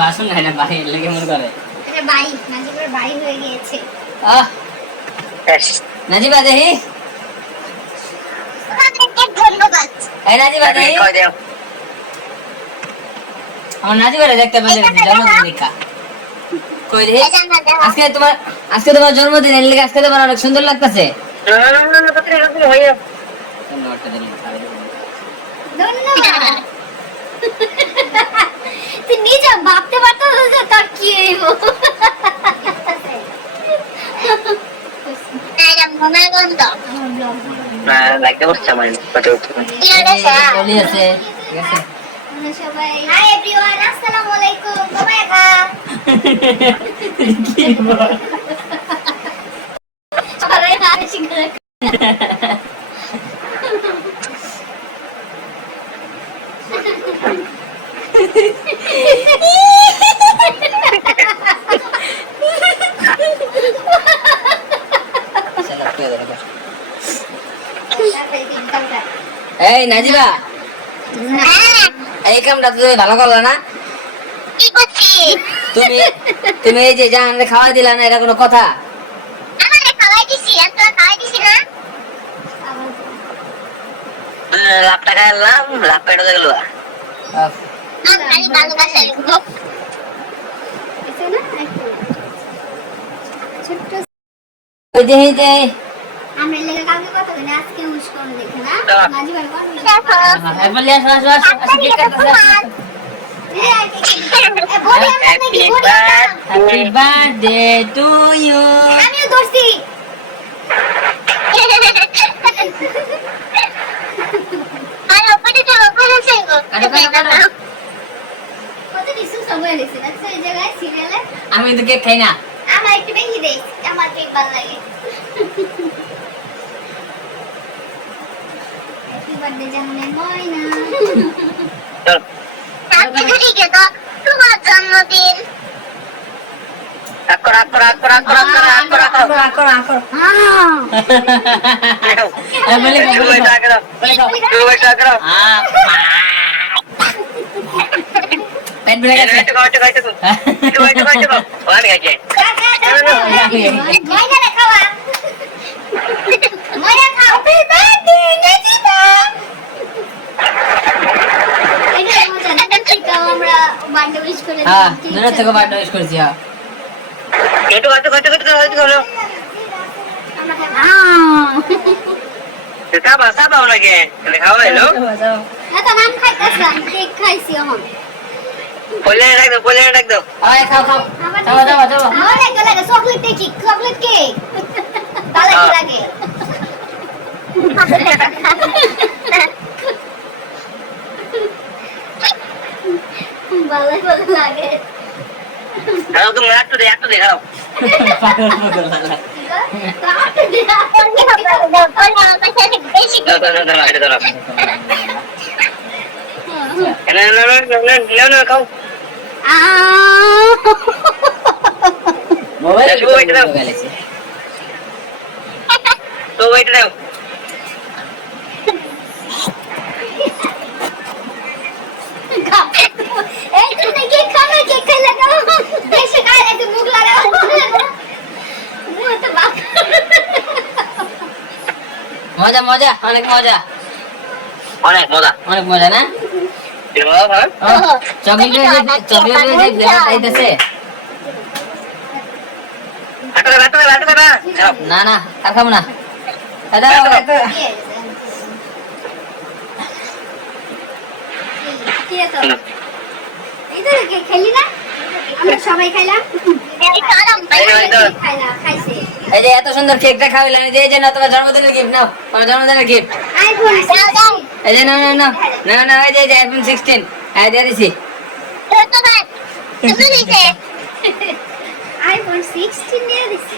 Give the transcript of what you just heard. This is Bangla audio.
বাসন নাই না ভাই লেগে মন করে এটা ভাই নাজিবের ভাই হয়ে গিয়েছে নাজিবা দেহি ধন্যবাদ এই নাজিবা দেহি আমার নাজিবারে দেখতে পেলে জন্মদিন দেখা কই দেহি আজকে তোমার জন্মদিন এর লেগে আজকে তোমার অনেক সুন্দর লাগতেছে ধন্যবাদ তুই নিজে ভাবতে পারতো যে তোর কি হইব এটা মনে গন্ধ না লাগতে বসছে আমার কত কি আছে বলি আছে ঠিক আছে সবাই হাই एवरीवन আসসালামু আলাইকুম বাবা কা কি বল সবাই হাসি করে এই নাজিবা এই কামটা তুমি ভালো করলা না কি করছিস তুমি তুমি এই যে জাহান খাওয়া দিলা না এটা কোনো কথা আমারে খাওয়াই দিছি আর তোরা খাওয়াই দিছি না লাভ টাকা এলাম লাভ পেটো গেল আমি ভালোবাসা লিখব এটা না ছোট্ট ওই যে এই যে আমরা লেগে কালকে কথা বলি আজকে উইশ করে দেখে না মাঝি ভাই কোন হ্যাঁ বলি আসো আসো আসো কি করতেছ হ্যাপি বার্থডে টু ইউ আমিও দোস্তি আর ওপরে তো ওপরে যাইবো কত কিছু সময় লাগছে না সেই জায়গায় সিরিয়ালে আমি তো কেক খাই না আমার একটু বেশি দেই আমার কেক ভালো লাগে হ্যাপি বার্থডে জাহানের ময়না আজকে থেকে তো তোমার জন্মদিন আকর আকর আকর আকর আকর আকর আকর আকর আকর হ্যাঁ এই বলি বলি পেট ভরে গেছে ময়না খাওয়া ময়না খাও হ্যাপি বার্থডে নাজিবা এটা মজা না ঠিক আমরা বার্থডে উইশ করে হ্যাঁ দূর থেকে বার্থডে উইশ করেছি হ্যাঁ এটা নাম খাইতাছাম কেক খাইছি এখন আয় খাও খাও যাও যাও যাও আমার লাগে চকলেট কেক চকলেট কেক ভালো লাগে ভালো লাগে পাগল পাগল লাগা মোবাইল গেলেছে এই তুমি কি খাবে কেক খাইলে না দেশে খাইলে তো মুখ লাগাও মুখ তো বাক মজা মজা অনেক মজা অনেক মজা অনেক মজা না চকলেটের যে ফ্লেভার আইতেছে না না আর খাবো না কি এত এই তো খেলি না আমরা সবাই খাইলাম খাইছে এই যে এত সুন্দর কেকটা খাওয়াইলাম এই যে না তোমার জন্মদিনের গিফট নাও তোমার জন্মদিনের গিফট আইফোন এই যে না না না না না এই যে আইফোন 16 হ্যাঁ দিয়ে দিছি আইফোন 16 নিয়ে দিছি